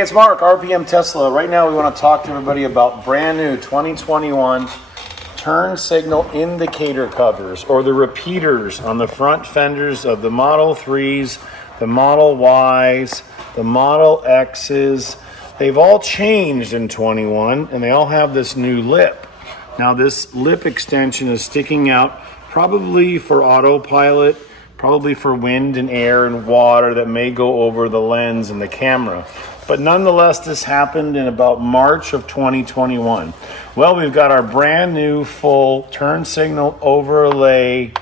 Hey, it's Mark, RPM Tesla. Right now we want to talk to everybody about brand new 2021 turn signal indicator covers, or the repeaters on the front fenders of the Model 3s, the Model Ys, the Model Xs. They've all changed in 21 and they all have this new lip. Now this lip extension is sticking out probably for autopilot, probably for wind and air and water that may go over the lens and the camera. But nonetheless, this happened in about March of 2021. Well, we've got our brand new full turn signal overlay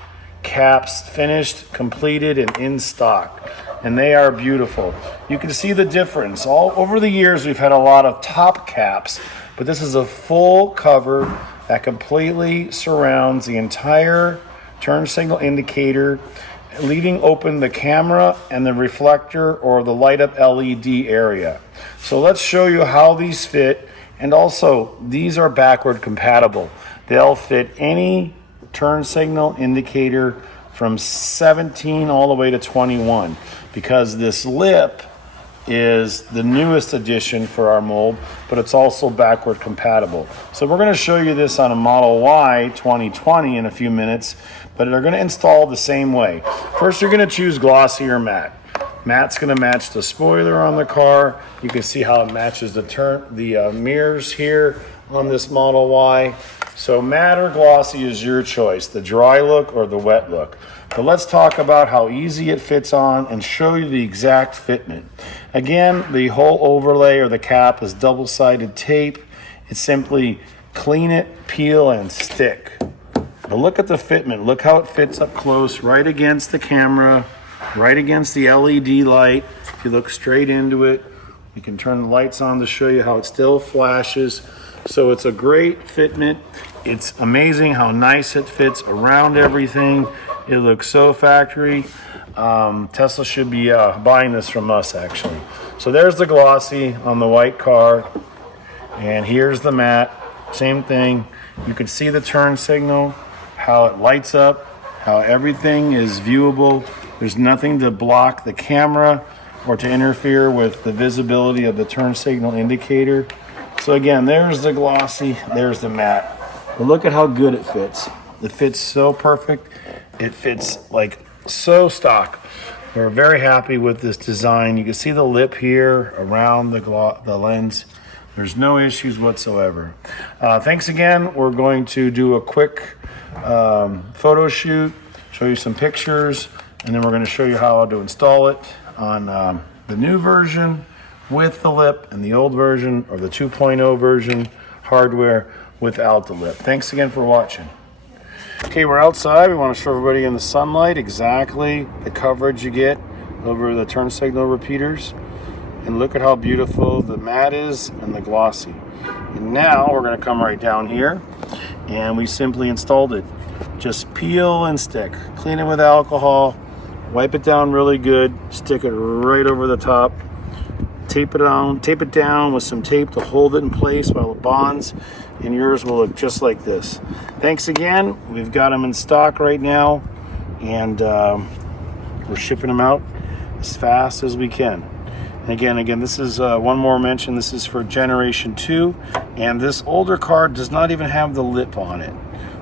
caps finished, completed, and in stock. And they are beautiful. You can see the difference. All over the years, we've had a lot of top caps, but this is a full cover that completely surrounds the entire turn signal indicator, leaving open the camera and the reflector or the light up LED area. So let's show you how these fit, and also these are backward compatible. They'll fit any turn signal indicator from 17 all the way to 21, because this lip is the newest addition for our mold, but it's also backward compatible. So we're going to show you this on a Model Y 2020 in a few minutes, but they're going to install the same way. First, you're going to choose glossy or matte. Matte's going to match the spoiler on the car. You can see how it matches the mirrors here on this Model Y. So matte or glossy is your choice, the dry look or the wet look. But let's talk about how easy it fits on and show you the exact fitment. Again, the whole overlay or the cap is double-sided tape. It's simply clean it, peel, and stick. But look at the fitment. Look how it fits up close, right against the camera, right against the LED light. If you look straight into it, you can turn the lights on to show you how it still flashes. So it's a great fitment. It's amazing how nice it fits around everything. It looks so factory. Tesla should be buying this from us, actually. So there's the glossy on the white car, and here's the matte. Same thing. You can see the turn signal, how it lights up, how everything is viewable. There's nothing to block the camera or to interfere with the visibility of the turn signal indicator. So again, there's the glossy, there's the matte. But look at how good it fits. It fits so perfect. It fits like so stock. We're very happy with this design. You can see the lip here around the lens. There's no issues whatsoever. Thanks again. We're going to do a quick photo shoot, show you some pictures, and then we're going to show you how to install it on the new version with the lip and the old version, or the 2.0 version hardware without the lip. Thanks again for watching. Okay, we're outside. We want to show everybody in the sunlight exactly the coverage you get over the turn signal repeaters. And look at how beautiful the matte is and the glossy. And now we're going to come right down here, and we simply installed it. Just peel and stick. Clean it with alcohol. Wipe it down really good. Stick it right over the top. Tape it down with some tape to hold it in place while it bonds, and yours will look just like this. Thanks again. We've got them in stock right now, and we're shipping them out as fast as we can. And again, this is one more mention. This is for Generation 2, and this older car does not even have the lip on it.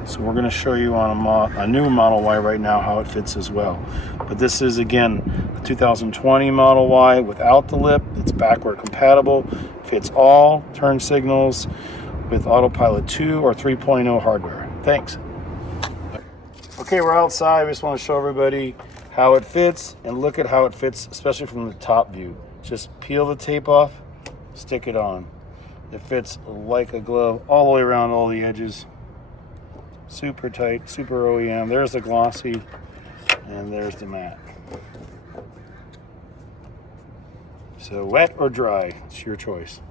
So we're going to show you on a new Model Y right now how it fits as well. But this is, again, the 2020 Model Y without the lip. It's backward compatible. Fits all turn signals with Autopilot 2 or 3.0 hardware. Thanks. Okay, we're outside. We just want to show everybody how it fits, and look at how it fits, especially from the top view. Just peel the tape off, stick it on. It fits like a glove all the way around all the edges. Super tight, super OEM. There's the glossy, and there's the matte. So wet or dry, it's your choice.